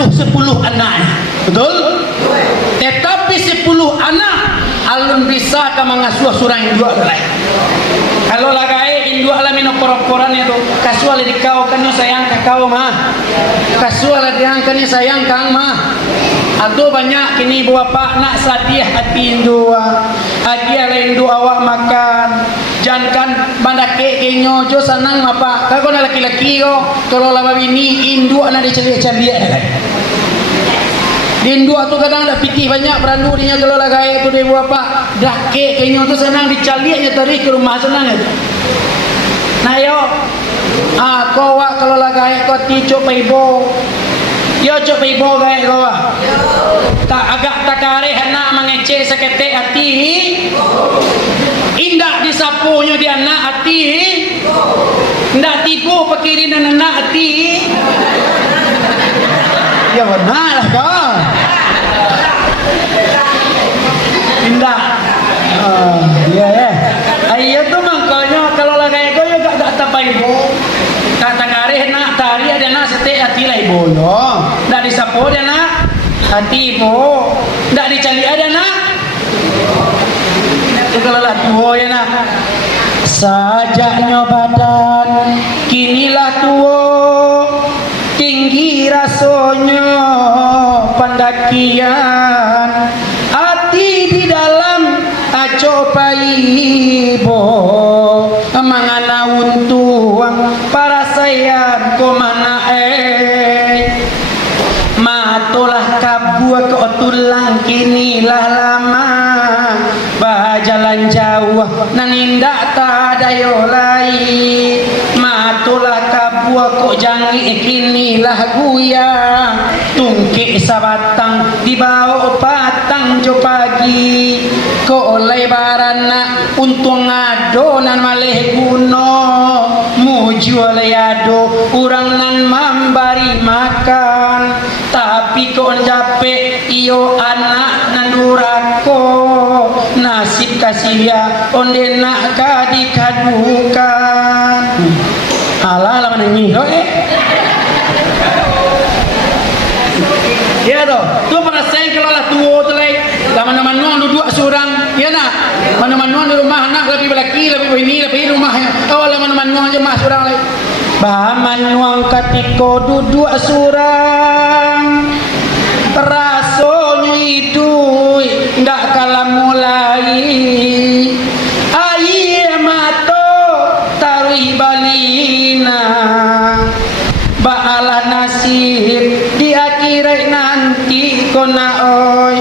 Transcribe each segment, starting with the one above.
mengasuh 10 anak. Betul? Tetapi 10 anak alun bisa ka mengasuh surang indua lain. Kalau lagai indua ala mino poroporan itu kasual di kau kan sayang ka kau mah. Kasual di angkan sayang kang mah. Atau banyak kini bapak nak sadiah hati indua. Hadiah lain dua awak makan. Jangan bandake kenyo jo sanang apa. Kau na laki-laki yo kalau lama bini indua na dicari-cari. Di indua tu kadang dah pitih banyak berandu dinya kalau lagai tu dia apa dake kenyo tu senang dicaliaknya tarik ke rumah senang aja. Nah yo kau kalau lagai kau ti cok paibo yo cok paibo gaya kau tak agak takare anak mengecek sekete hati indah disapunya dia anak hati ndak tipu pikirin anak hati. Ya benar lah kau. Indah. Ya ya. Ayo tu makanya kalau lagi kau ya gak tapai ibu. Tak takareh nak tari ada nak sete hati lah ibu lo. Ndak disapu ada nak hati ibu. Ndak dicari ada nak. Kalau lah tua ya nak. Sajaknya badan kinilah tua. Tinggi rasanya pendakian hati di dalam acopai bo mangana untuang para sayan ko mana matolah kabua ke tulang kinilah lama bajalan jauh nanindak tadayo lai matolah kabua kok jangi kinilah guya tungke sabatang dibawa patang jo pagi ko oleh barana untung adonan maleh guno muju oleh ado urang nan mambari makan tapi ko jape iyo anak nandurako nasib kasihya onde nak kadikadukan ala lama nangis ya toh tu para sayang kalau lah tua tu lai lama-lama nuang duduk seorang ya nak mana-mana nuang di rumah anak lebih lelaki lebih ini lebih rumahnya oh lama-lama nuang je mah seorang lai bahaman nuang katiko duduk seorang rasonyo hidup ndak kalah mulai air mato taruh balina baalah nasib di akhirat nanti kona oi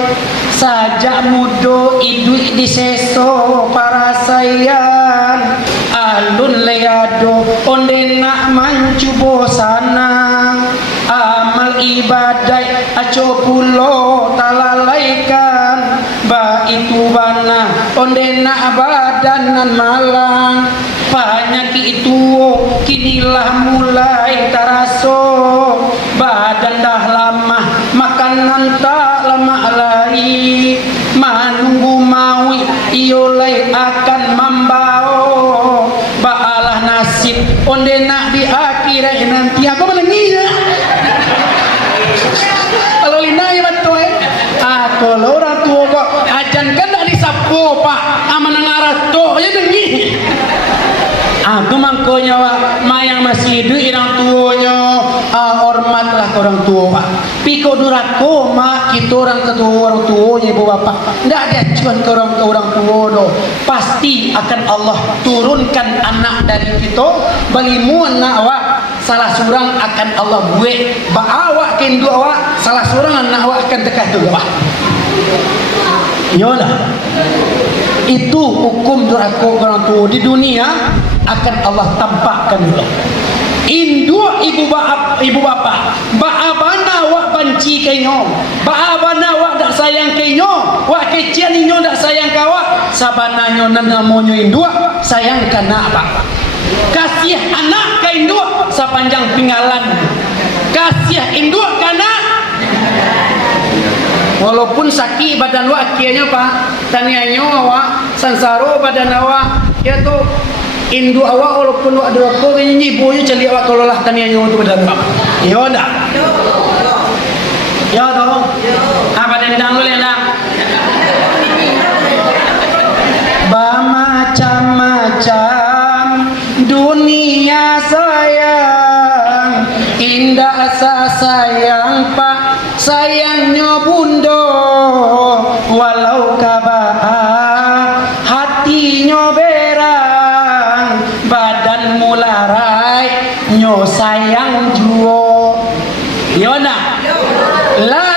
sajak mudo idui di seso para sayan alun leado onde nak mancu bosana amal ibadah aco pulo talalaikan ba itu bana onde nak badanan malang penyakit itu kinilah mulai taraso badan dah lama makanan tak lama lagi menunggu mawi iolai akan membau baalah nasib onde nak di akhirat nanti apa menanginya kalau linai betul kalau orang tua kok ajan kan tak disapu pak amanang arah tu ya dengi aku mangkonya mayang masih hidup orang tuanya hormatlah ke orang tua piko durako mak kita orang ketua orang tuanya ibu bapak tidak ada acuan ke orang tua do pasti akan Allah turunkan anak dari kita bagi muana awak salah seorang akan Allah buat baawak kendu awak salah seorang anak awak akan dekat tu awak yolah itu hukum durako orang tua di dunia akan Allah tampakkan dulu. Indua ibu bapa, baabana wak benci kenyo, baabana wak dak sayang kenyo, wak kecil inyo dak sayang kawak, sabananyo nanamonyo indua sayang kana apa? Kasih anak ke indua sepanjang pinggalan, kasih indua kana walaupun sakit badan wak kianya pak, tanianyo awak sansaro badan awak, ya tu. Indu awak walaupun awak derako ibunya cari awak kalau lah taniannya untuk badan awak. Ya dah. lendang lu lendang. Macam-macam dunia sayang, indah asa sayang pak, sayangnya bundo, walau kabah hatinya berang, badan mularai nyo sayang juo. Yona la